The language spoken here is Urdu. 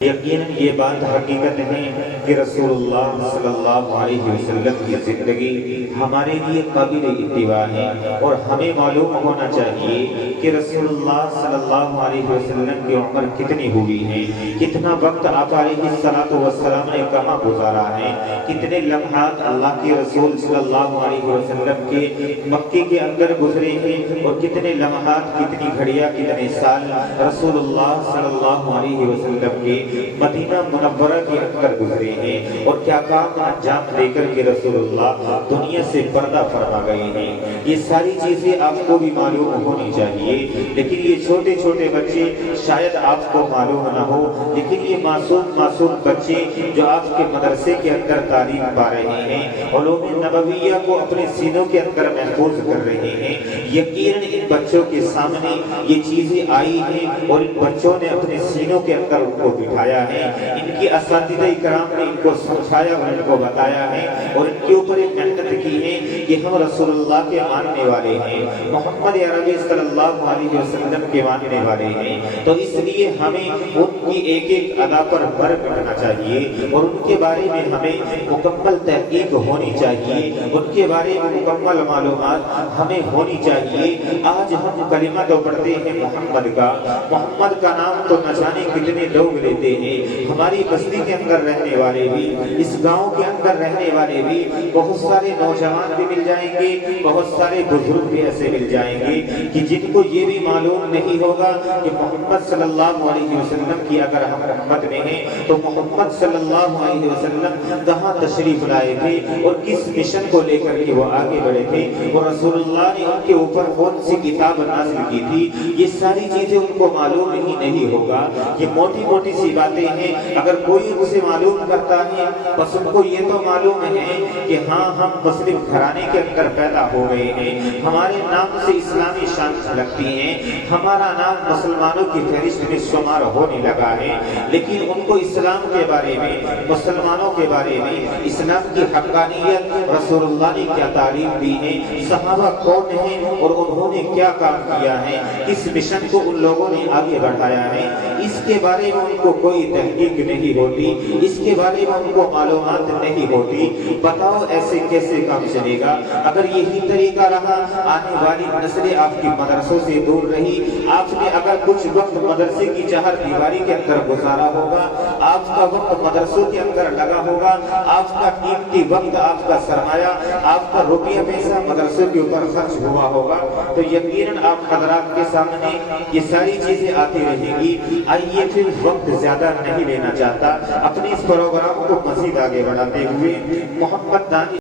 یقیناً یہ بات حقیقت ہے کہ رسول اللہ صلی اللہ علیہ وسلم کی زندگی ہمارے لیے قابل اتباع ہے، اور ہمیں معلوم ہونا چاہیے کہ رسول اللہ صلی اللہ علیہ وسلم کی عمر کتنی ہوئی ہے، کتنا وقت آپ علیہ السلام نے کہاں گزارا ہے، کتنے لمحات اللہ کے رسول صلی اللہ علیہ وسلم کے مکے کے اندر گزرے ہیں، اور کتنے لمحات، کتنی گھڑیاں، کتنے سال رسول اللہ صلی اللہ علیہ وسلم کے مدینہ منورہ کے اندر گزرے ہیں، اور کیا کام انجام دے کر کے رسول اللہ دنیا سے پردہ فرما گئے ہیں۔ یہ ساری چیزیں آپ کو بھی معلوم ہونی چاہیے، لیکن یہ چھوٹے چھوٹے بچے شاید آپ کو معلوم نہ ہو، لیکن یہ معصوم بچے جو آپ کے مدرسے کے اندر تعلیم پا رہے ہیں، علوم نبویہ کو اپنے سینوں کے اندر محفوظ کر رہے ہیں، یقیناً ان بچوں کے سامنے یہ چیزیں آئی ہیں اور ان بچوں نے اپنے سینوں کے اندر ان کو بٹھایا ہے، ان کی اساتذہ کرام نے ان کو سمجھایا اور ان کو بتایا ہے، اور ان کے اوپر ایک محنت کی ہے کہ ہم رسول اللہ کے ماننے والے ہیں، محمد عربی صلی اللہ علیہ وسلم کے ماننے والے ہیں، تو اس لیے ہمیں ان کی ایک ایک ادا پر غور کرنا چاہیے، اور ان کے بارے میں ہمیں مکمل تحقیق ہونی چاہیے، ان کے بارے میں مکمل معلومات ہمیں ہونی چاہیے۔ آج ہم کلمہ تو پڑھتے ہیں محمد کا نام تو نہ جانے کتنے لوگ لیتے ہیں، ہماری بستی کے اندر رہنے والے بھی، اس گاؤں کے اندر رہنے والے بھی، بہت سارے نوجوان بھی مل جائیں گے، بہت سارے بزرگ بھی ایسے مل جائیں گے کہ جن کو یہ بھی معلوم نہیں ہوگا کہ محمد صلی اللہ علیہ وسلم کی اگر ہم امت میں ہیں تو محمد صلی اللہ علیہ وسلم کہاں تشریف لائے تھے اور کس مشن کو لے کر کے وہ آگے بڑھے تھے، اور رسول اللہ نے ان کے اوپر کون سی کتاب نازل کی تھی، یہ ساری چیزیں ان کو معلوم ہی نہیں ہوگا۔ یہ موٹی موٹی سی باتیں ہیں، اگر کوئی اسے معلوم کرتا ہے بس ان کو یہ تو معلوم ہے کہ ہاں ہم مسلم گھرانے کے اندر پیدا ہو گئے ہیں، ہمارے نام سے اسلامی شان جھلکتی ہیں، ہمارا نام مسلمانوں کی فہرست میں شمار ہونے لگا ہے، لیکن ان کو اسلام کے بارے میں، مسلمانوں کے بارے میں، اسلام کی حقانیت، رسول اللہ نے کیا تعلیم دی ہے، صحابہ کون ہیں اور انہوں نے کیا کام کیا ہے، کس مشن کو ان لوگوں نے آگے بڑھایا ہے، اس کے بارے میں ان کو کوئی تحقیق نہیں ہوتی، اس کے بارے میں ان کو معلومات نہیں ہوتی۔ بتاؤ ایسے کیسے کام چلے گا؟ اگر یہی طریقہ رہا، آنے والی نسلیں آپ کی مدرسوں سے دور رہی، آپ نے اگر کچھ وقت مدرسے کی چہار دیواری کے اندر گزارا ہوگا، آپ کا وقت مدرسوں کے اندر لگا ہوگا، آپ کا قیمتی وقت، آپ کا سرمایہ، آپ کا روپیہ پیسہ مدرسوں کے اوپر خرچ ہوا ہوگا، تو یقیناً آپ حضرات کے سامنے یہ ساری چیزیں آتی رہیں گی۔ آئیے پھر وقت زیادہ نہیں لینا چاہتا، اپنے اس پروگرام کو مزید آگے بڑھاتے ہوئے محمد دانی